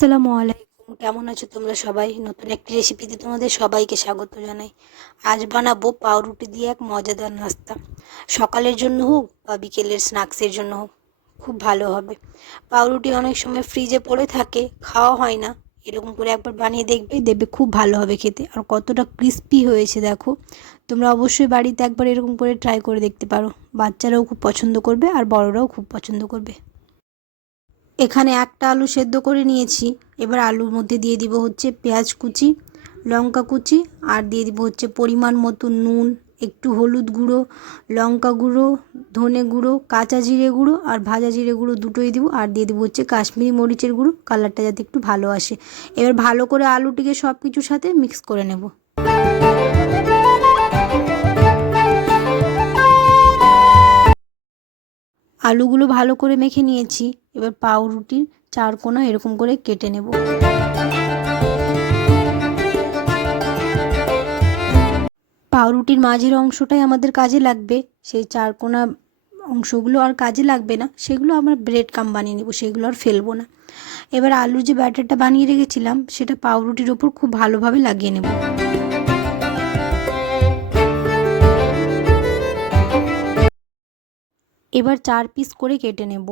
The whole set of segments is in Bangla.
আসসালামু আলাইকুম, কেমন আছো তোমরা সবাই? নতুন একটি রেসিপিতে তোমাদের সবাইকে স্বাগত জানাই। আজ বানাবো পাউরুটি দিয়ে এক মজাদার নাস্তা। সকালের জন্য হোক বা বিকেলের স্ন্যাক্সের জন্য হোক, খুব ভালো হবে। পাউরুটি অনেক সময় ফ্রিজে পড়ে থাকে, খাওয়া হয় না। এরকম করে একবার বানিয়ে দেখবে, দেখবে খুব ভালো হবে খেতে। আর কতটা ক্রিস্পি হয়েছে দেখো। তোমরা অবশ্যই বাড়িতে একবার এরকম করে ট্রাই করে দেখতে পারো। বাচ্চারাও খুব পছন্দ করবে আর বড়রাও খুব পছন্দ করবে। এখানে একটা আলু সেদ্ধ করে নিয়েছি। এবার আলুর মধ্যে দিয়ে দিব হচ্ছে পেঁয়াজ কুচি, লঙ্কা কুচি, আর দিয়ে দিব হচ্ছে পরিমাণ মতো নুন, একটু হলুদ গুঁড়ো, লঙ্কা গুঁড়ো, ধনে গুঁড়ো, কাঁচা জিরে গুঁড়ো আর ভাজা জিরে গুঁড়ো দুটোই দিব। আর দিয়ে দিব হচ্ছে কাশ্মীরি মরিচের গুঁড়ো, কালারটা যাতে একটু ভালো আসে। এবার ভালো করে আলুটিকে সব কিছুর সাথে মিক্স করে নেব। আলুগুলো ভালো করে মেখে নিয়েছি। এবার পাউরুটির চার কোণা এরকম করে কেটে নেব। পাউরুটির মাঝের অংশটাই আমাদের কাজে লাগবে, সেই চার কোণা অংশগুলো আর কাজে লাগবে না, সেগুলো আমরা ব্রেড কাম বানিয়ে নেব, সেগুলো আর ফেলবো না। এবার আলুর যে ব্যাটারটা বানিয়ে রেখেছিলাম সেটা পাউরুটির ওপর খুব ভালোভাবে লাগিয়ে নেব। এবার 4 পিস করে কেটে নেব।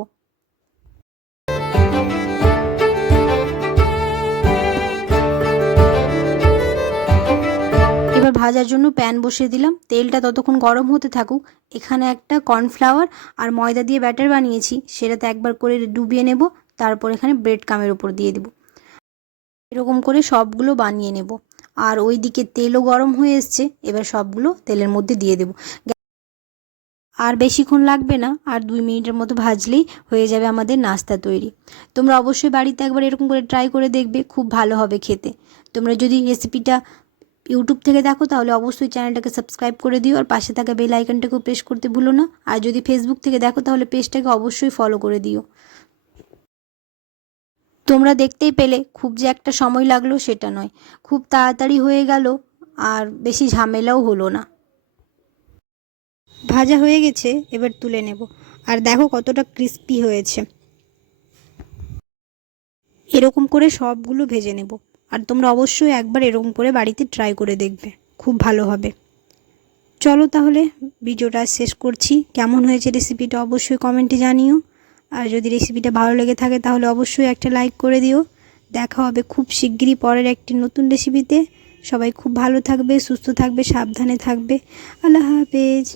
এবার ভাজার জন্য প্যান বসিয়ে দিলাম, তেলটা ততক্ষণ গরম হতে থাকুক। এখানে একটা কর্নফ্লাওয়ার আর ময়দা দিয়ে ব্যাটার বানিয়েছি, সেটাতে একবার করে ডুবিয়ে নেব। তারপর এখানে ব্রেড কামের উপর দিয়ে দেব। এরকম করে সবগুলো বানিয়ে নেব। আর ওই দিকে তেলও গরম হয়ে এসছে, এবার সবগুলো তেলের মধ্যে দিয়ে দেব। আর বেশিক্ষণ লাগবে না, আর 2 মিনিটের মতো ভাজলেই হয়ে যাবে আমাদের নাস্তা তৈরি। তোমরা অবশ্যই বাড়িতে একবার এরকম করে ট্রাই করে দেখবে, খুব ভালো হবে খেতে। তোমরা যদি রেসিপিটা ইউটিউব থেকে দেখো তাহলে অবশ্যই চ্যানেলটাকে সাবস্ক্রাইব করে দিও, আর পাশে থাকা বেল আইকনটাকেও প্রেস করতে ভুলো না। আর যদি ফেসবুক থেকে দেখো তাহলে পেজটাকে অবশ্যই ফলো করে দিও। তোমরা দেখতেই পেলে খুব যে একটা সময় লাগলো সেটা নয়, খুব তাড়াতাড়ি হয়ে গেল, আর বেশি ঝামেলাও হলো না। ভাজা হয়ে গেছে, এবার তুলে নেব। আর দেখো কতটা ক্রিস্পি হয়েছে। এরকম করে সবগুলো ভেজে নেব। আর তোমরা অবশ্যই একবার এরকম করে বাড়িতে ট্রাই করে দেখবে, খুব ভালো হবে। চলো তাহলে ভিডিওটা শেষ করছি। কেমন হয়েছে রেসিপিটা অবশ্যই কমেন্টে জানিও। আর যদি রেসিপিটা ভালো লেগে থাকে তাহলে অবশ্যই একটা লাইক করে দিও। দেখা হবে খুব শিগগিরই পরের একটি নতুন রেসিপিতে। সবাই খুব ভালো থাকবে, সুস্থ থাকবে, সাবধানে থাকবে। আল্লাহ হাফেজ।